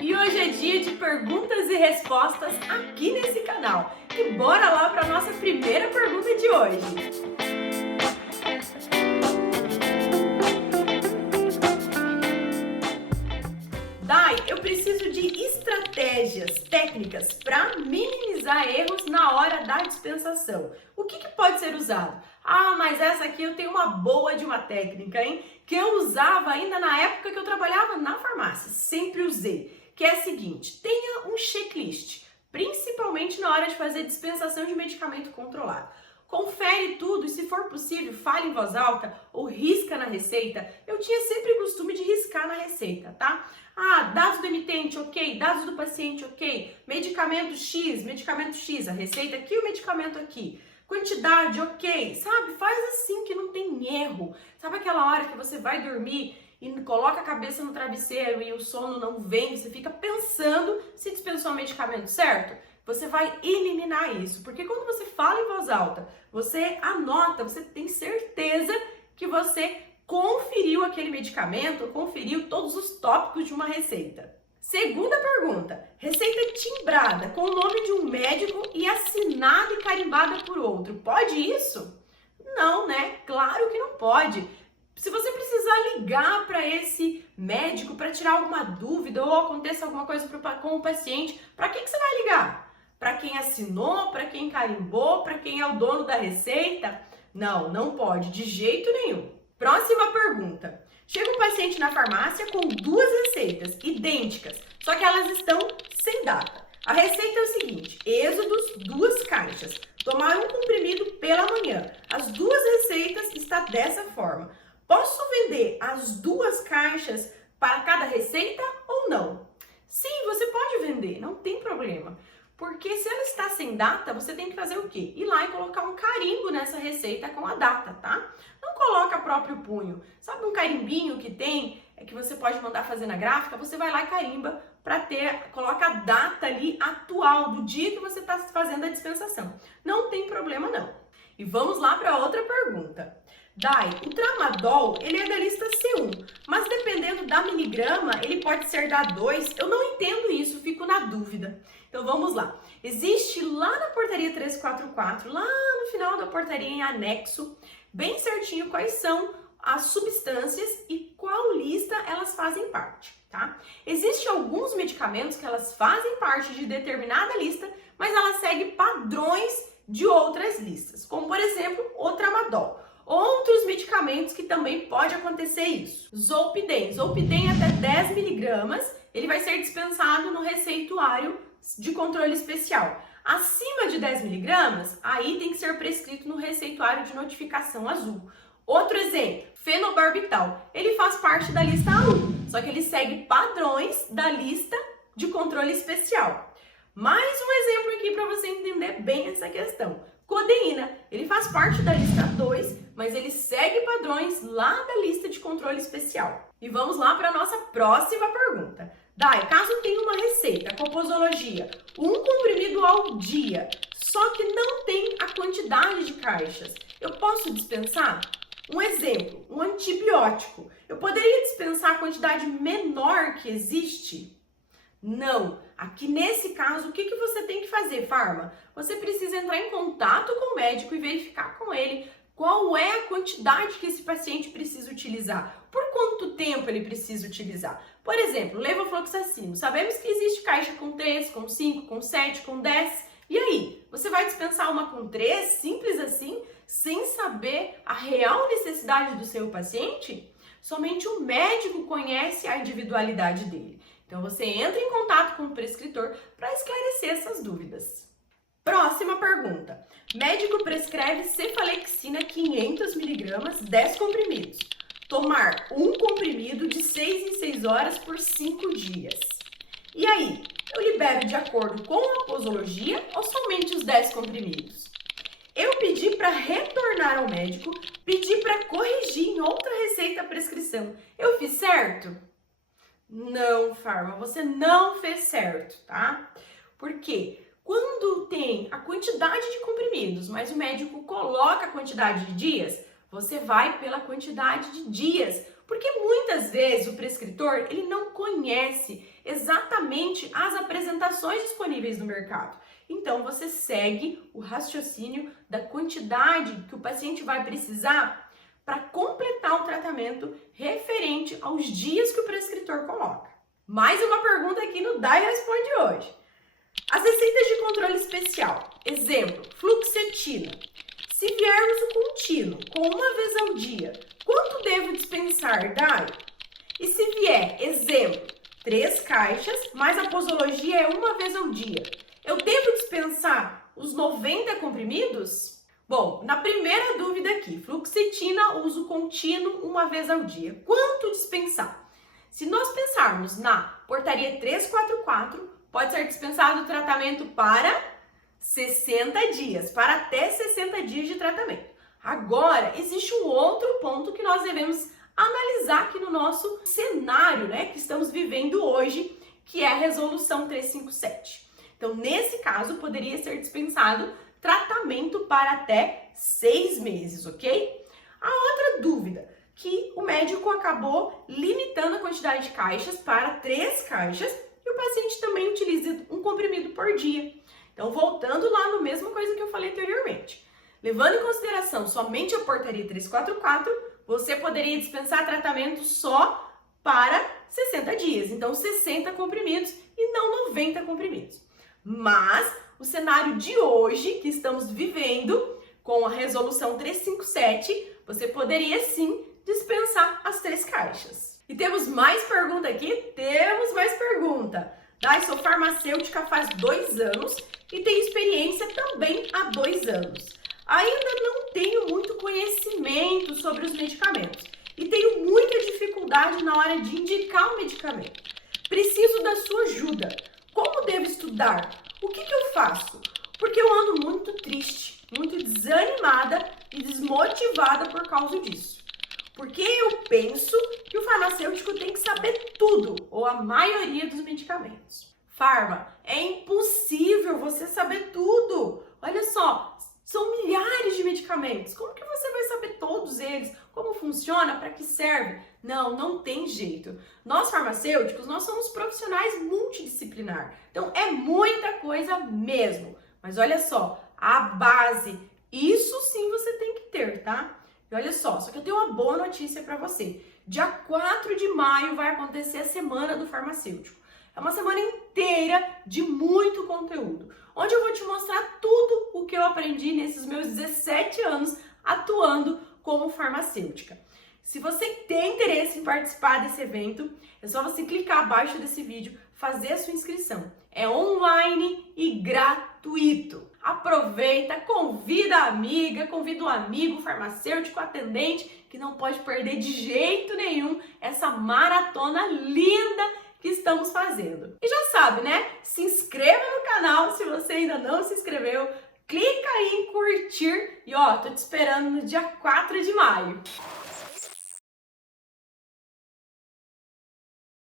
E hoje é dia de perguntas e respostas aqui nesse canal. E bora lá para a nossa primeira pergunta de hoje. Dai, eu preciso de estratégias, técnicas para minimizar erros na hora da dispensação. O que pode ser usado? Ah, mas essa aqui eu tenho uma boa de uma técnica, hein? Que eu usava ainda na época que eu trabalhava na farmácia, sempre usei. Que é a seguinte, tenha um checklist, principalmente na hora de fazer dispensação de medicamento controlado. Confere tudo e, se for possível, fale em voz alta ou risca na receita. Eu tinha sempre o costume de riscar na receita, tá? Ah, dados do emitente, ok. Dados do paciente, ok. Medicamento X, a receita aqui e o medicamento aqui. Quantidade, ok. Sabe, faz assim que não tem erro. Sabe aquela hora que você vai dormir e coloca a cabeça no travesseiro e o sono não vem, você fica pensando se dispensou o medicamento certo? Você vai eliminar isso, porque quando você fala em voz alta, você anota, você tem certeza que você conferiu aquele medicamento, conferiu todos os tópicos de uma receita. Segunda pergunta, receita timbrada com o nome de um médico e assinada e carimbada por outro, pode isso? Não, né? Claro que não pode. Se você precisar ligar para esse médico para tirar alguma dúvida ou aconteça alguma coisa com o paciente, para que você vai ligar? Para quem assinou, para quem carimbou, para quem é o dono da receita? Não, não pode, de jeito nenhum. Próxima pergunta. Chega um paciente na farmácia com duas receitas idênticas, só que elas estão sem data. A receita é o seguinte, Êxodos, 2 caixas, tomar um comprimido pela manhã. As duas receitas estão dessa forma. Posso vender as 2 caixas para cada receita ou não? Sim, você pode vender, não tem problema. Porque se ela está sem data, você tem que fazer o quê? Ir lá e colocar um carimbo nessa receita com a data, tá? Não coloca próprio punho. Sabe um carimbinho que tem, que você pode mandar fazer na gráfica? Você vai lá e carimba para coloca a data ali atual do dia que você está fazendo a dispensação. Não tem problema não. E vamos lá para outra pergunta. Dai, o tramadol, ele é da lista C1, mas dependendo da miligrama, ele pode ser da 2. Eu não entendo isso, fico na dúvida. Então vamos lá. Existe lá na portaria 344, lá no final da portaria em anexo, bem certinho quais são as substâncias e qual lista elas fazem parte, tá? Existem alguns medicamentos que elas fazem parte de determinada lista, mas elas seguem padrões de outras listas, como por exemplo o tramadol. Outros medicamentos que também pode acontecer isso. Zolpidem até 10 miligramas, ele vai ser dispensado no receituário de controle especial. Acima de 10 miligramas, aí tem que ser prescrito no receituário de notificação azul. Outro exemplo, fenobarbital, ele faz parte da lista A1, só que ele segue padrões da lista de controle especial. Mais um exemplo aqui para você entender bem essa questão. Codeína, ele faz parte da lista 2, mas ele segue padrões lá da lista de controle especial. E vamos lá para a nossa próxima pergunta. Dai, caso tenha uma receita com posologia, um comprimido ao dia, só que não tem a quantidade de caixas, eu posso dispensar? Um exemplo, um antibiótico, eu poderia dispensar a quantidade menor que existe? Não. Aqui nesse caso, o que você tem que fazer, farma? Você precisa entrar em contato com o médico e verificar com ele qual é a quantidade que esse paciente precisa utilizar. Por quanto tempo ele precisa utilizar? Por exemplo, levofloxacino. Sabemos que existe caixa com 3, com 5, com 7, com 10. E aí? Você vai dispensar uma com 3, simples assim, sem saber a real necessidade do seu paciente? Somente o médico conhece a individualidade dele. Então, você entra em contato com o prescritor para esclarecer essas dúvidas. Próxima pergunta. Médico prescreve cefalexina 500 mg, 10 comprimidos. Tomar um comprimido de 6 em 6 horas por 5 dias. E aí, eu libero de acordo com a posologia ou somente os 10 comprimidos? Eu pedi para retornar ao médico, pedi para corrigir em outra receita a prescrição. Eu fiz certo? Não, farma, você não fez certo, tá? Por quê? Quando tem a quantidade de comprimidos, mas o médico coloca a quantidade de dias, você vai pela quantidade de dias. Porque muitas vezes o prescritor, ele não conhece exatamente as apresentações disponíveis no mercado. Então, você segue o raciocínio da quantidade que o paciente vai precisar para completar o tratamento referente aos dias que o prescritor coloca. Mais uma pergunta aqui no Dai Responde hoje. As receitas de controle especial, exemplo, fluoxetina. Se vier uso contínuo, com uma vez ao dia, quanto devo dispensar, Dai? E se vier, exemplo, 3 caixas, mas a posologia é uma vez ao dia, eu devo dispensar os 90 comprimidos? Bom, na primeira dúvida aqui, fluoxetina, uso contínuo uma vez ao dia. Quanto dispensar? Se nós pensarmos na portaria 344, pode ser dispensado o tratamento para 60 dias, para até 60 dias de tratamento. Agora, existe um outro ponto que nós devemos analisar aqui no nosso cenário, né, que estamos vivendo hoje, que é a resolução 357. Então, nesse caso, poderia ser dispensado tratamento para até 6 meses, ok? A outra dúvida, que o médico acabou limitando a quantidade de caixas para 3 caixas e o paciente também utiliza um comprimido por dia. Então, voltando lá no mesma coisa que eu falei anteriormente, levando em consideração somente a portaria 344, você poderia dispensar tratamento só para 60 dias, então 60 comprimidos e não 90 comprimidos. Mas o cenário de hoje que estamos vivendo com a resolução 357, você poderia sim dispensar as 3 caixas. E temos mais pergunta aqui? Temos mais pergunta. Dai, sou farmacêutica faz 2 anos e tenho experiência também há 2 anos. Ainda não tenho muito conhecimento sobre os medicamentos e tenho muita dificuldade na hora de indicar o medicamento. Preciso da sua ajuda. Como devo estudar? O que eu faço? Porque eu ando muito triste, muito desanimada e desmotivada por causa disso. Porque eu penso que o farmacêutico tem que saber tudo, ou a maioria dos medicamentos. Farma, é impossível você saber tudo. Olha só, são milhares de medicamentos. Como que você vai saber todos eles? Como funciona? Para que serve? Não, não tem jeito. Nós farmacêuticos, nós somos profissionais multidisciplinar. Então, é muita coisa mesmo. Mas olha só, a base, isso sim você tem que ter, tá? E olha só que eu tenho uma boa notícia para você. Dia 4 de maio vai acontecer a Semana do Farmacêutico. É uma semana inteira de muito conteúdo, onde eu vou te mostrar tudo o que eu aprendi nesses meus 17 anos atuando como farmacêutica. Se você tem interesse em participar desse evento, é só você clicar abaixo desse vídeo, fazer a sua inscrição. É online e gratuito. Aproveita, convida a amiga, convida o amigo farmacêutico, atendente, que não pode perder de jeito nenhum essa maratona linda que estamos fazendo. E já sabe, né? Se inscreva no canal se você ainda não se inscreveu. Clica aí em curtir e ó, tô te esperando no dia 4 de maio.